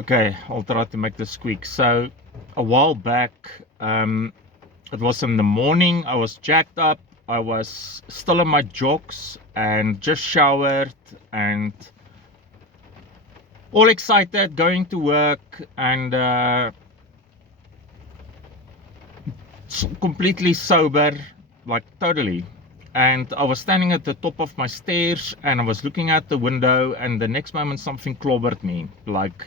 Okay, I'll try to make this quick. So, a while back, it was in the morning. I was jacked up. I was still in my jogs and just showered and all excited, going to work and completely sober, like totally. And I was standing at the top of my stairs and I was looking out the window, and the next moment something clobbered me, like.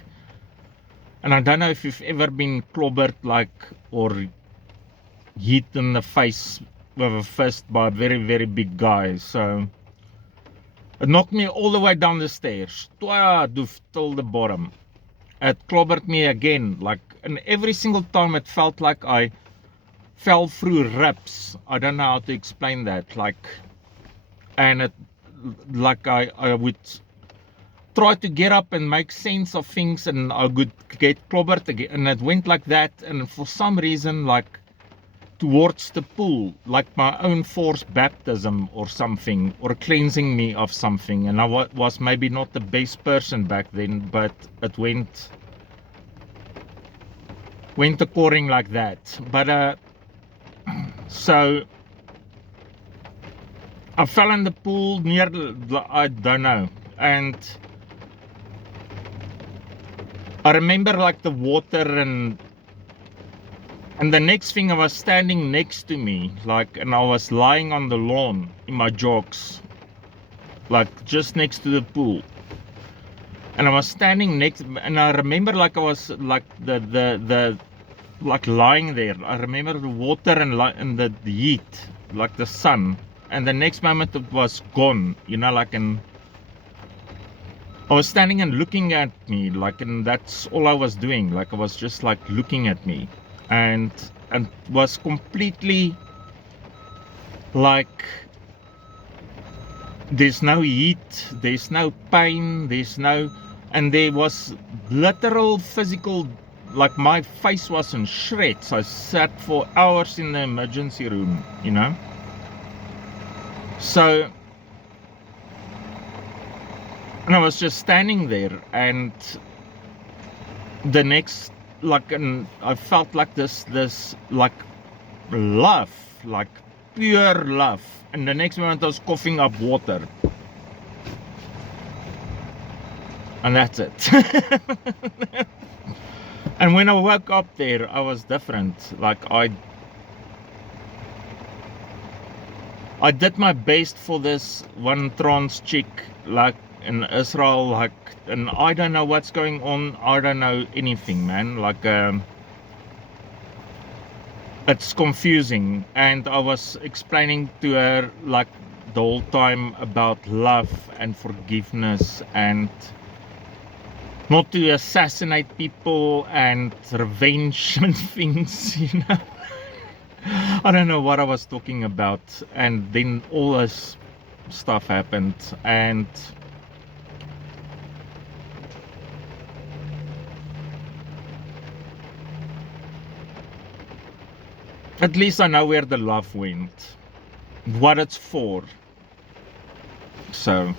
And I don't know if you've ever been clobbered, like, or hit in the face with a fist by a very, very big guy. So it knocked me all the way down the stairs, till the bottom. It clobbered me again, like, and every single time it felt like I fell through ribs. I don't know how to explain that. Like, and it, like, I would try to get up and make sense of things, and I would get clobbered again, and it went like that. And for some reason, like, towards the pool, like my own forced baptism or something, or cleansing me of something. And I was maybe not the best person back then, but it went according like that. But so I fell in the pool near, I don't know, and I remember like the water, and the next thing, I was standing next to me, like, and I was lying on the lawn in my jogs, like just next to the pool. And I was standing next, and I remember like I was like the like lying there. I remember the water and the heat, like the sun. And the next moment it was gone, you know, like, and I was standing and looking at me, like, and that's all I was doing. Like, I was just like looking at me, and was completely like, there's no heat, there's no pain, and there was literal physical, like my face was in shreds. I sat for hours in the emergency room, you know. So, and I was just standing there, and the next, like, and I felt like this like love, like pure love. And the next moment I was coughing up water, and that's it. And when I woke up there, I was different. Like, I did my best for this one trans chick, like, in Israel, like, and I don't know what's going on. I don't know anything, man. Like, it's confusing. And I was explaining to her, like, the whole time about love and forgiveness, and not to assassinate people and revenge and things, you know. I don't know what I was talking about. And then all this stuff happened, and at least I know where the love went, what it's for. So